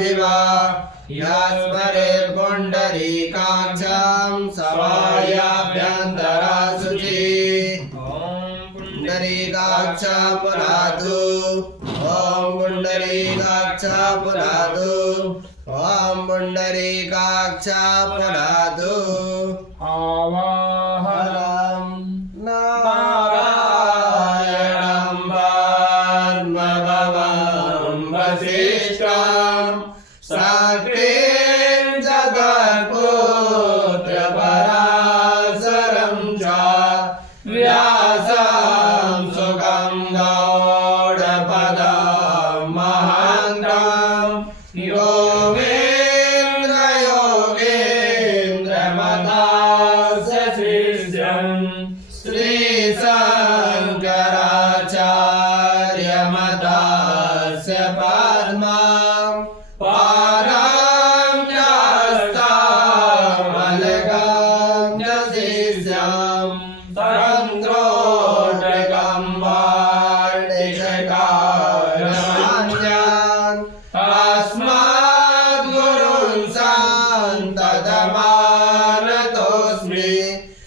विवा यस्मरेत् पुण्डरीकाक्षं सवायाभ्यन्तरा शुचि पुण्डरीकाक्ष पुरातु ॐ पुण्डरीकाक्ष पुरातु ॐ पुण्डरीकाक्ष पुरातु आवाहनं नारायणं पद्मभवं वसिष्ठं शक्तिं जगत्पुत्रपराशरं च व्यासं सुखं गौडपदं महान्तं योगेन्द्रयोगेन्द्रमतास्य शिष्यं श्रीशङ्कराचार्यमतास्य पद्मं पारं न्यस्तामलकं च शिष्यं तन्त्रोटकं वार्णिककारमान्यान् अस्मद्गुरुन् सन्ततमानतोऽस्मि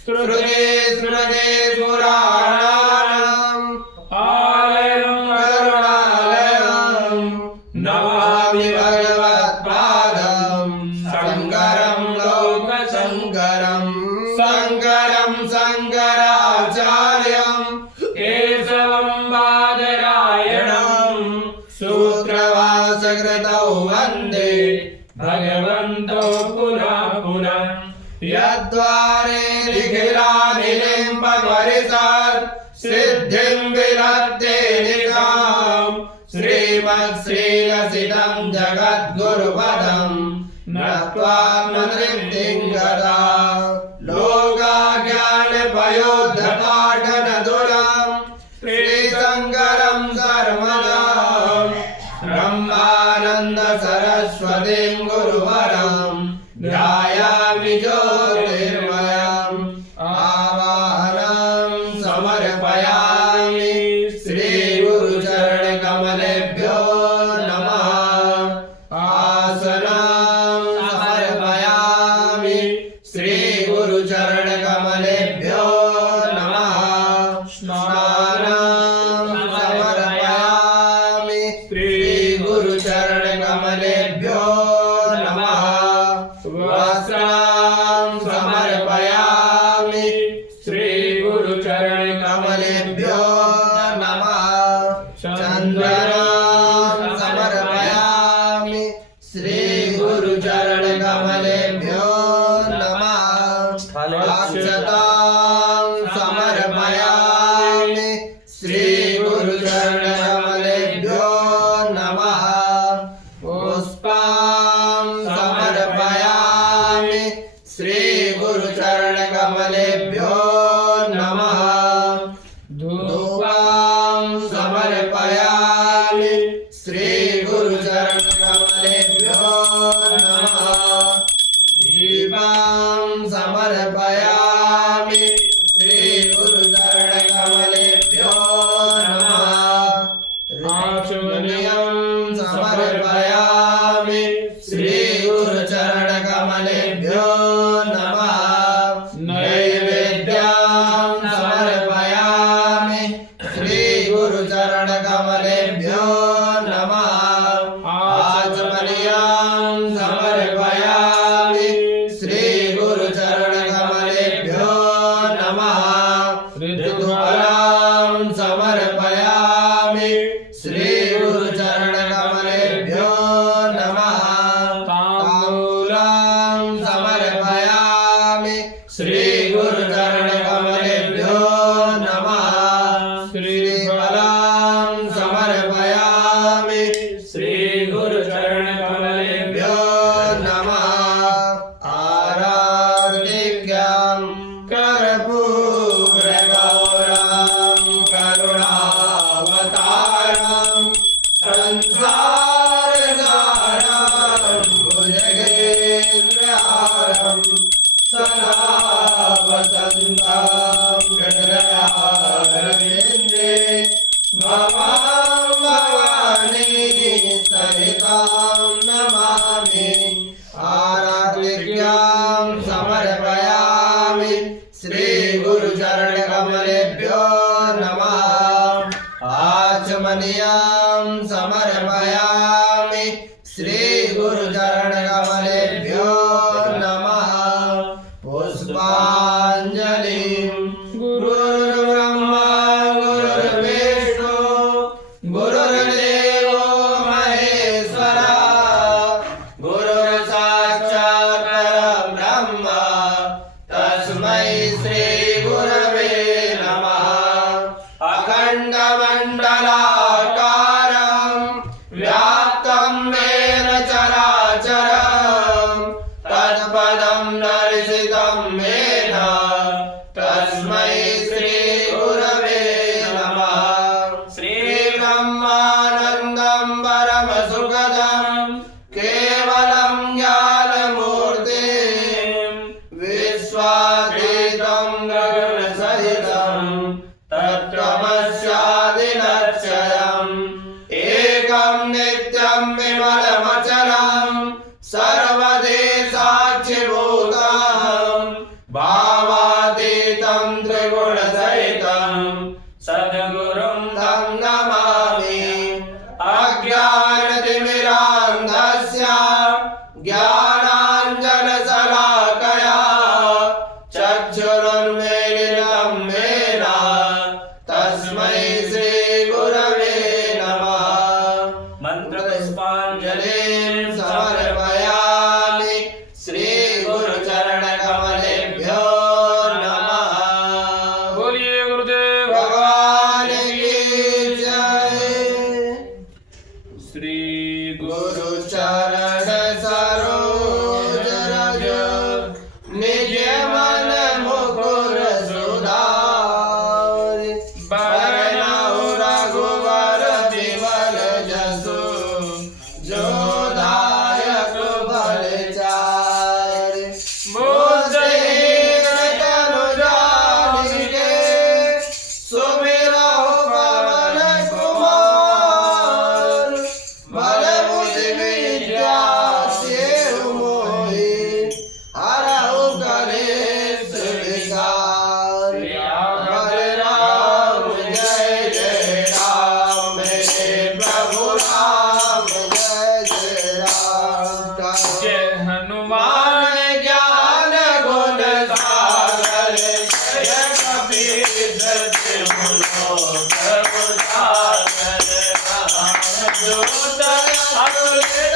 श्रुते स्मृते पुराणानाम् आलयं करुणालयं नमामि भगवत्पादं शङ्करं लोकशङ्करं शङ्करं शङ्कराचार्यं केशवं बादरायणं सूत्रभाष्यकृतौ वन्दे भगवन्तौ पुनः पुनः यद्वारे निखिलानिलिं परिषत् सिद्धिं विरक्ते निशां श्रीमत्श्रीलसितं जगद्गुरुपदं नत्वा न तृप्तिं गता लोकाज्ञानपयोद्धपाठनदुरं श्रीशङ्करं सर्वदा ब्रह्मानन्द सरस्वतीं गुरुवरं ध्यायामि ज्योतिर्मयम् आवाहनं समर्पयामि श्रीगुरुचरणकमलेभ्यो नमः आसनं समर्पयामि श्रीगुरुचरणकमलेभ्यो नमः स्नानं समर्पयामि श्रीगुरुचरणकमलेभ्यो नमः वस्त्रं समर्पयामि श्रीगुरुचरणकमलेभ्यो नमः चन्दनं समर्पयामि श्रीगुरुचरणकमलेभ्यो नमः अक्षतां समर्पयामि श्रीगुरुचरणकमलेभ्यो नमः पुष्पं समर्पयामि श्रीगुरुचरणकमलेभ्यो नमः धूपं समर्पयामि श्रीगुरुचरणकमलेभ्यो नमः दीपं समर्पयामि श्रीगुरुचरणकमलेभ्यो नमः आचमनीयं समर्पयामि श्रीगुरुचरणकमलेभ्यो नमः नैवेद्यं समर्पयामि श्रीगुरुचरणकमलेभ्यो नमः आचमनीयं समर्पयामि श्रीगुरुचरणकमलेभ्यो नमः ऋतुफलं समर्पयामि श्रीगुरुचरणकमलेभ्यो नमः ताम्बूलं समर्पयामि श्रीगुरुचरणकमलेभ्यो नमः श्रीफलं समर्पयामि श्रीगुरुचरणकमलेभ्यो नमः आराधिक्यं कर्पूरगौरं करुणावतारं आचमनीयं समर्पयामि श्री गुरुचरणकमलेभ्यो नमः पुष्पाञ्जलिं गुरुर्ब्रह्मा गुरुर्विष्णु गुरुर्देवो महेश्वरा गुरुर्साक्षात् परब्रह्म तस्मै श्री गुरवे नमः अखण्डमण्डलाकारं व्याप्तं येन चराचरं तत्पदं दर्शितं येन तस्मै श्री गुरवे नमः श्रीब्रह्मानन्दं परमसुखदं केवलं ज्ञानमूर्तिं विश्वातीतं गगनसहितं तत्त्वमस्यादिलक्ष्यम् एकं नित्यं विमलमचलं सर्वदेशाक्षिभूतं भावातीतं त्रिगुणसहितं सद्गुरुं तं नमामि अज्ञानतिमिरान्धस्य ज्ञानाञ्जनशलाकया चक्षुरुन्मीलितं येन तस्मै श्री गुरवे नमः मंत्रपुष्पाञ्जलिं समर्पयामि श्री गुरुचरणकमलेभ्यो नमः बोलिए गुरुदेव भगवान की जय श्री गुरुचरण सरोज रज निज मन मुकुर सुधारि बरनहुँ रघुवर विमल जसु जो दायक फलचारि बुद्धिहीन तनु जानिके सुमिरहुँ पवन कुमार बल बुद्धि विद्या सेहु मोहि हरहु कलेश विकार हरे राम जय जय राम मेरे प्रभु राम जय जय राम जय हनुमान मान ज्ञान गुण सागर जय कबीर जय मुलोक उजागर राम दूत अतुलित